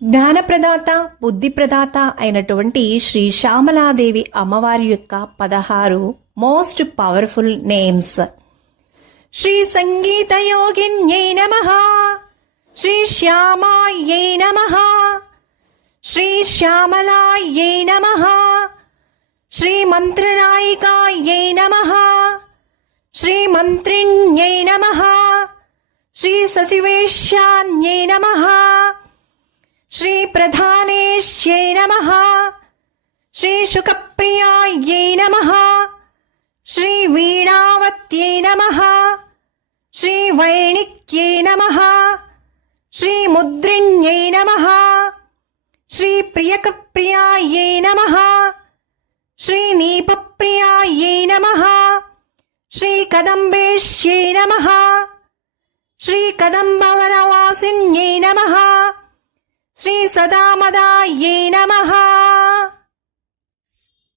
జ్ఞానప్రదాత, బుద్ధిప్రదాత అయినటువంటి శ్రీ శ్యామలాదేవి అమ్మవారి యొక్క 16 మోస్ట్ పవర్ఫుల్ నేమ్స్. శ్రీ సంగీతయోగిన్యై నమః, శ్రీ శ్యామాయై నమః, శ్రీ శ్యామలాయై నమః, శ్రీ మంత్రనాయికాయై నమః, శ్రీ మంత్రిణ్యై నమః, శ్రీ సచివేశ్యాన్యై నమః, శ్రీ ప్రధానేశ్యై నమః, శ్రీ శుకప్రియాయై నమః, శ్రీ వీణావత్యై నమః, శ్రీ వైణిక్యై నమః, శ్రీ ముద్రిణ్యై నమః, శ్రీ ప్రియకప్రియాయై నమః, శ్రీ నీపప్రియాయై నమః, శ్రీ కదంబేశ్యై నమః, శ్రీ కదంబవనవాసిన్యై నమః, శ్రీ సదామదాయై